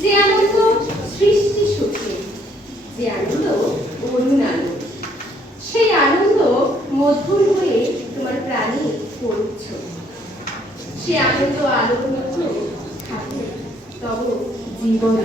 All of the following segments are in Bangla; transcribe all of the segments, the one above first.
যে আনন্দ সৃষ্টি সুখে, যে আনন্দ অরুণ আনন্দ, সেই আনন্দ মধুর হয়ে তোমার প্রাণে পড়ছ। সে আনন্দ আলোর মতো থাকে তব জীবন।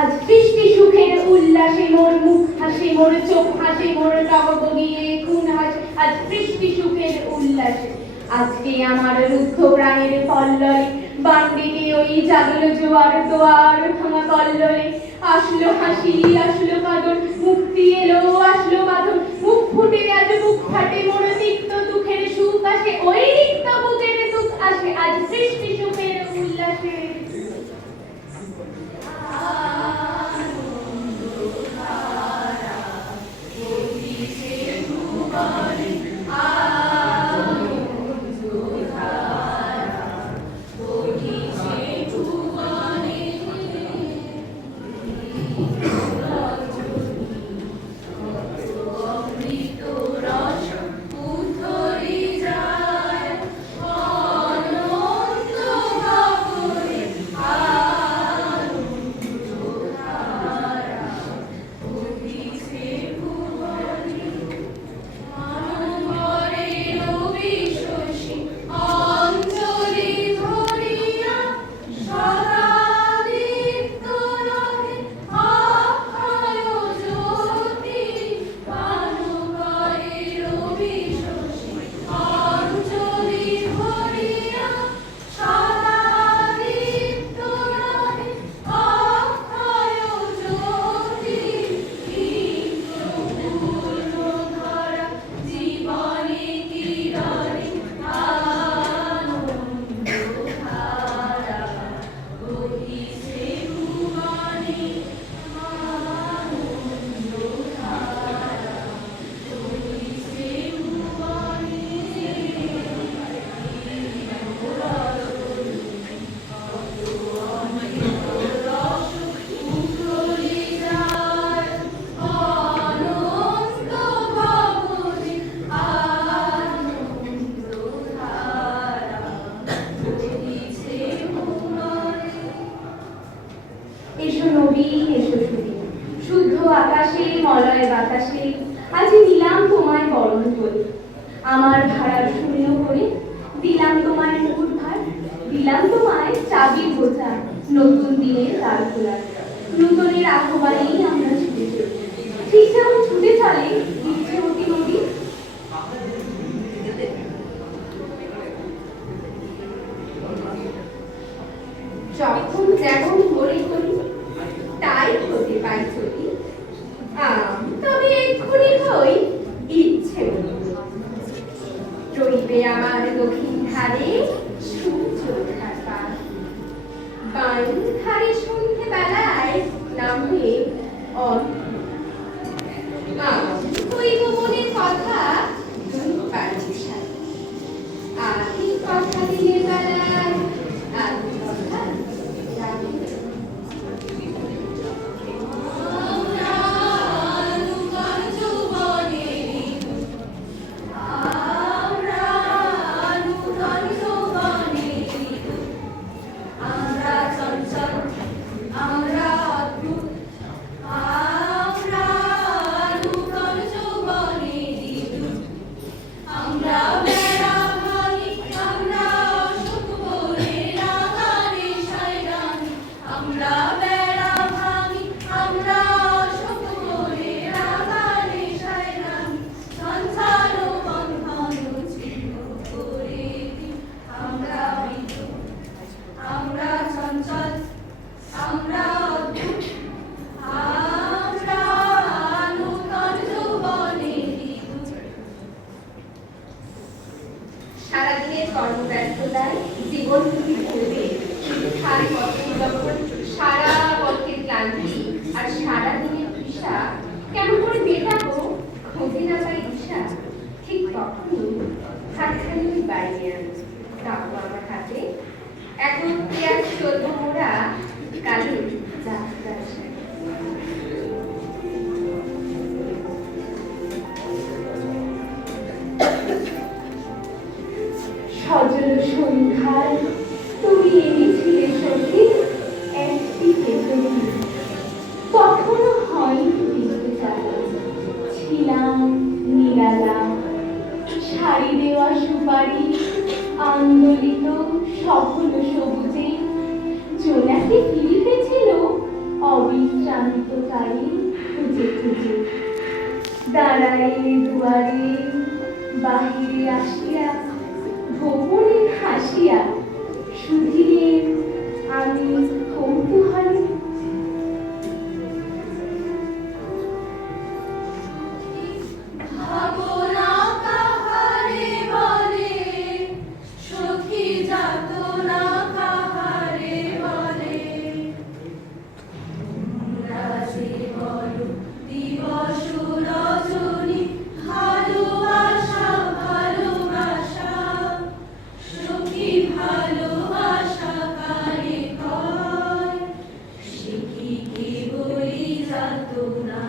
আজ সৃষ্টি সুখের উল্লাসে মোর মুখ হাসে, মোর চোখ হাসে, মোর নব বগিয়ে খুন হাসে। আজ সৃষ্টি সুখের উল্লাসে আজকে আমার রুদ্ধ প্রাণের পল্ললে বান্ডিকে ওই জাগলো জোয়ার দোয়ার ভাঙা কল্লোলে। আসলো হাসি, আসলো কাঁদন, মুক্তি এলো, আসলো বাঁধন। মুখ ফুটে আজ বুক ফাটে, মোর তিক্ত দুঃখের সুখ আসে, ওই তিক্ত বুকের দুঃখ আসে আজ সৃষ্টি সুখের উল্লাসে। শুদ্ধ আকাশে মলয় বাতাসে আজ দিলাম তোমায় বরণ করে, আমার ভাড়ার শূন্য করে দিলাম তোমায় মুকুট ভার, দিলাম তোমায় চাবির বোঝা, নতুন দিনের দ্বার খোলা। নূতনের আহ্বানেই আমরা ছুটে চলি, ঠিক যেমন ছুটে চলে ইচ্ছেমতী নদী। যখন যেমন করে করি তাই হতে পাই চলি, তবে এক্ষুনি হই ইচ্ছে রইবে আমার দক্ষিণ ধারে সূর্য ওঠার পার, বাম ধারে সন্ধ্যে বেলায় নামবে কইব মনের কথা দুই পাড়ির সাথে। আদি কথা দিনের বেলায়, আদি কথা সারাদিনের কর্মব্যস্ততায় জীবন তুমি ভুলবে, সারা পথের ক্লান্তি আর সারাদিনের তৃষা কেমন করে মেটাবো খোঁজে না পাই দিশা। ঠিক তখনই হাতখানি ওই বাড়িয়ে আনো, তাও আমার হাতে এখন পেঁয়াজ চলবো মোরা কালি যাত্রার সাথে। সজল সন্ধ্যায় তুমি এনেছিলে সখী একটি পেতনি। তখনও হয়নি দেখতে চাই, ছিলাম নিরালা। শাড়ি দেওয়া সুপারি আন্দোলিত সফল সবুজে, জোনাকি ফিরিতেছিল অবিশ্রান্তকারী খুঁজে খুঁজে। দাঁড়াইলে দুয়ারে, বাহিরে আসিয়া গোপনে হাসিয়া সুধীরের আমি কৌতূহলে। ভাবনা কাহারে বলে, সখী যাতনা কাহারে বলে। রাজে বল দিবস রজনী, ভালোবাসা ভালোবাসা। সখী ভালোবাসা কারে কয়, সে কি কেবলই যাতনা?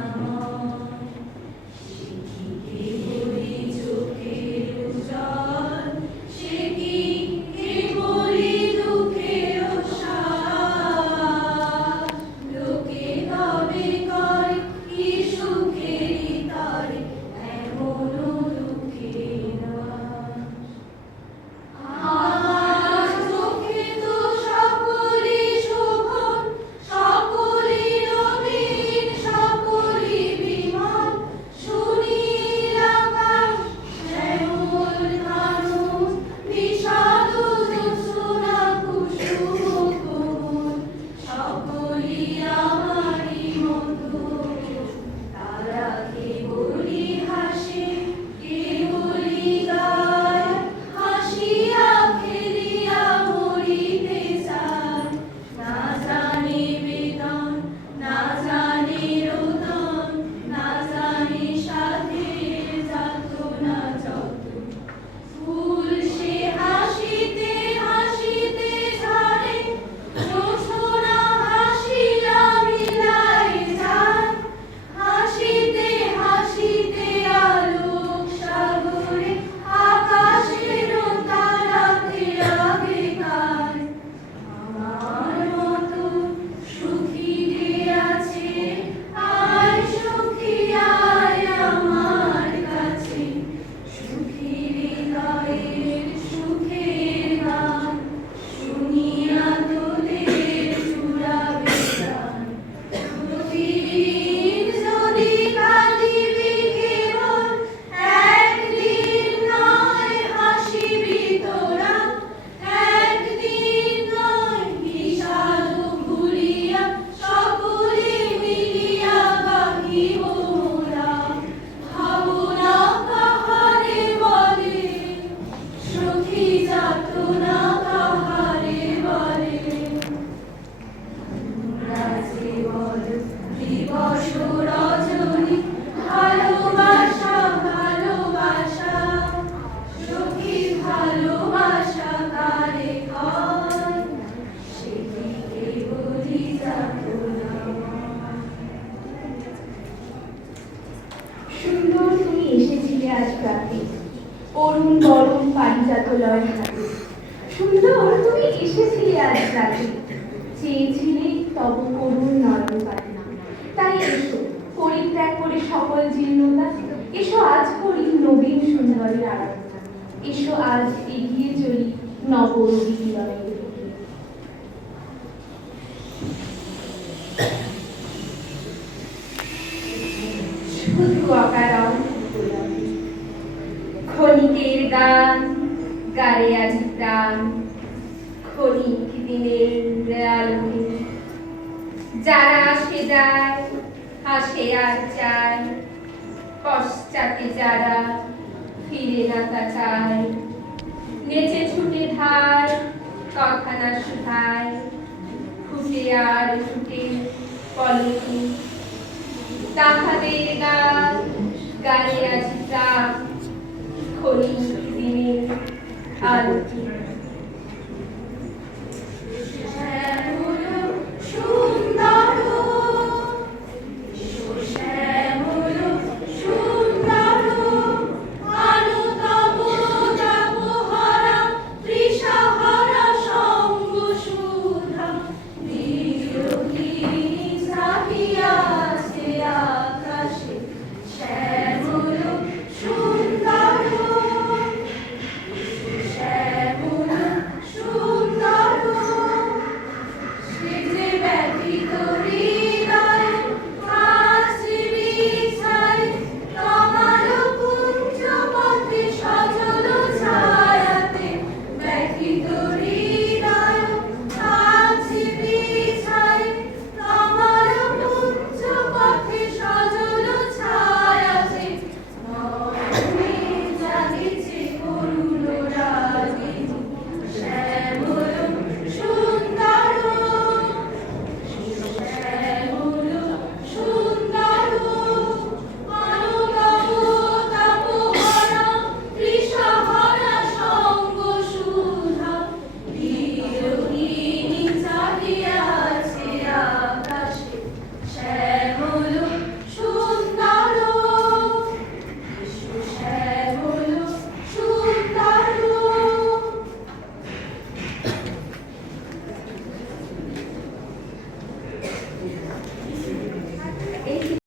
সুন্দর তুমি এসেছিলে আজ রাতে, অরুণ গরম পারিজাত লয় হাতে। সুন্দর তুমি এসেছিলে আজ রাতে, চেয়েছিলে তব করুণ নরম পাতনা। তাই এসো, পরিত্যাগ করে সকল জীর্ণতা, এসো আজ করি নবীন সুন্দরের আরাধনা। এসো আজ এগিয়ে চলি নবরবিকিরণের দিকে। শুধু অকারণ ক্ষণিকের গান, গারে আজি প্রাণ। ক্ষণিক দিনের আলোকে যারা আসে যায়, হাসে আর যায়, পশ্চাতে যারা ফিরে না তাকায়। নেচে ছুটে ধার, কথা না শুধায়, ফুটে আর ফুটে পলকে। তাহাদের গান, গায়ে আজি প্রাণ, ক্ষণিক দিনের আলোকে।